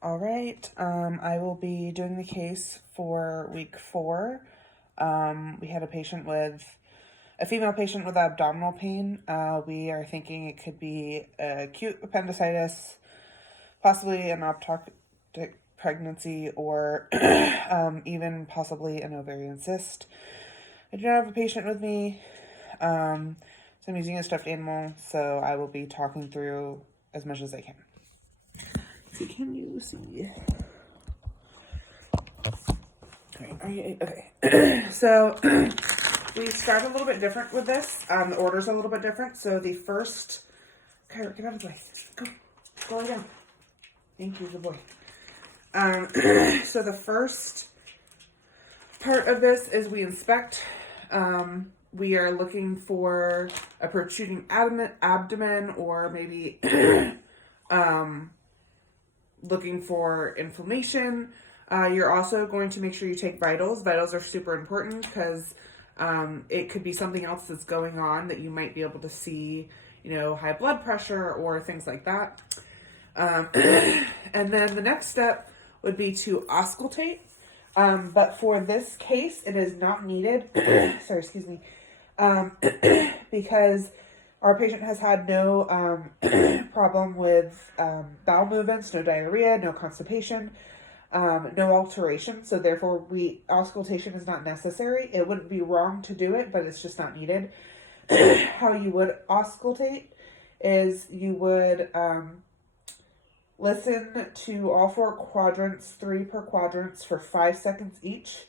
All right, I will be doing the case for week 4. We had a female patient with abdominal pain. We are thinking it could be acute appendicitis, possibly an ectopic pregnancy, or even possibly an ovarian cyst. I do not have a patient with me, so I'm using a stuffed animal, so I will be talking through as much as I can. So can you see? Okay. So we start a little bit different with this. The order's a little bit different. So the first, okay, get out of the way. Go lay down. Thank you, good boy. So the first part of this is we inspect. We are looking for a protruding abdomen, or maybe looking for inflammation. You're also going to make sure you take vitals. Vitals are super important because it could be something else that's going on that you might be able to see, high blood pressure or things like that. And then the next step would be to auscultate. But for this case, it is not needed. Sorry, excuse me. Because our patient has had no problem with bowel movements, no diarrhea, no constipation, no alteration. So therefore, auscultation is not necessary. It wouldn't be wrong to do it, but it's just not needed. How you would auscultate is you would listen to all 4 quadrants, 3 per quadrants, for 5 seconds each.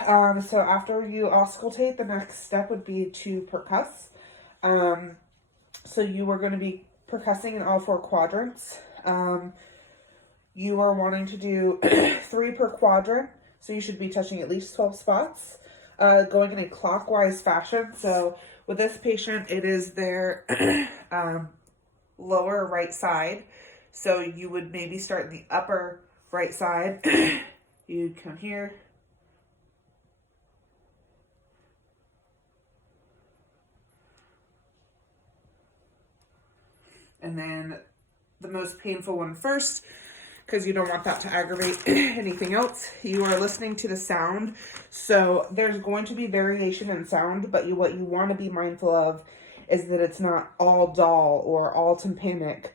So after you auscultate, the next step would be to percuss. So you are going to be percussing in all 4 quadrants. You are wanting to do 3 per quadrant, so you should be touching at least 12 spots, going in a clockwise fashion. So with this patient, it is their lower right side. So you would maybe start in the upper right side. You'd come here. And then the most painful one first, because you don't want that to aggravate anything else. You are listening to the sound. So there's going to be variation in sound, but what you want to be mindful of is that it's not all dull or all tympanic.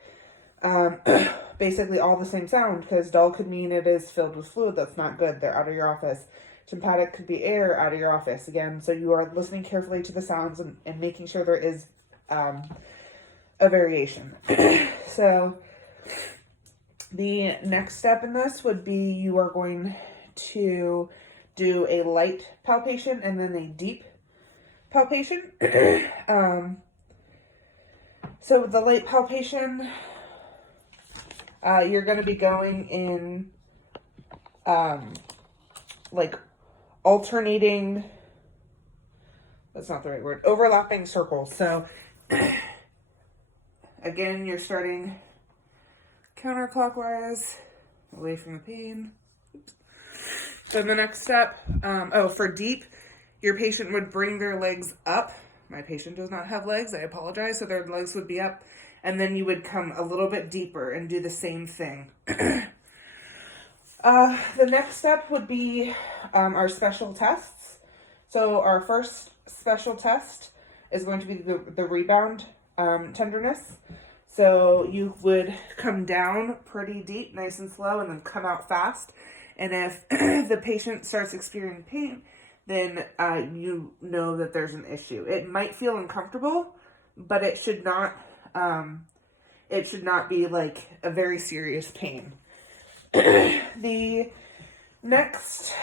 Basically all the same sound, because dull could mean it is filled with fluid. That's not good. They're out of your office. Tympanic could be air out of your office. Again, so you are listening carefully to the sounds and making sure there is a variation. So the next step in this would be you are going to do a light palpation and then a deep palpation. So with the light palpation, you're going to be going in like alternating, that's not the right word, overlapping circles. So again, you're starting counterclockwise, away from the pain. Then the next step, for deep, your patient would bring their legs up. My patient does not have legs, I apologize, so their legs would be up. And then you would come a little bit deeper and do the same thing. The next step would be our special tests. So our first special test is going to be the rebound tenderness. So you would come down pretty deep, nice and slow, and then come out fast. And if the patient starts experiencing pain, then you know that there's an issue. It might feel uncomfortable, but it should not be like a very serious pain. The next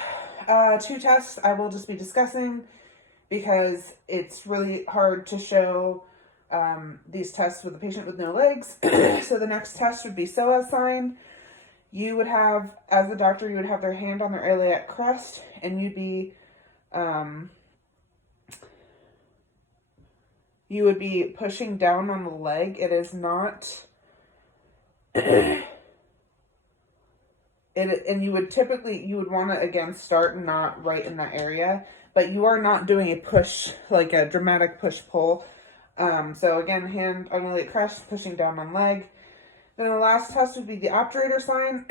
2 tests I will just be discussing because it's really hard to show these tests with a patient with no legs. So the next test would be psoas sign. You would have, as the doctor, you would have their hand on their iliac crest, and you'd be pushing down on the leg. It is not and you would want to again start not right in that area, but you are not doing a push, like a dramatic push pull. So again, hand on iliac crest, pushing down on leg. Then the last test would be the obturator sign.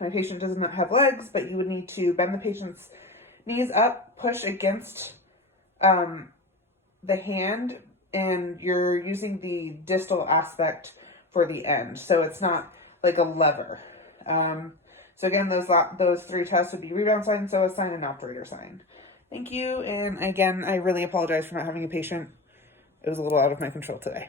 My patient does not have legs, but you would need to bend the patient's knees up, push against the hand, and you're using the distal aspect for the end. So it's not like a lever. So again, those 3 tests would be rebound sign, psoas sign, and obturator sign. Thank you. And again, I really apologize for not having a patient. It was a little out of my control today.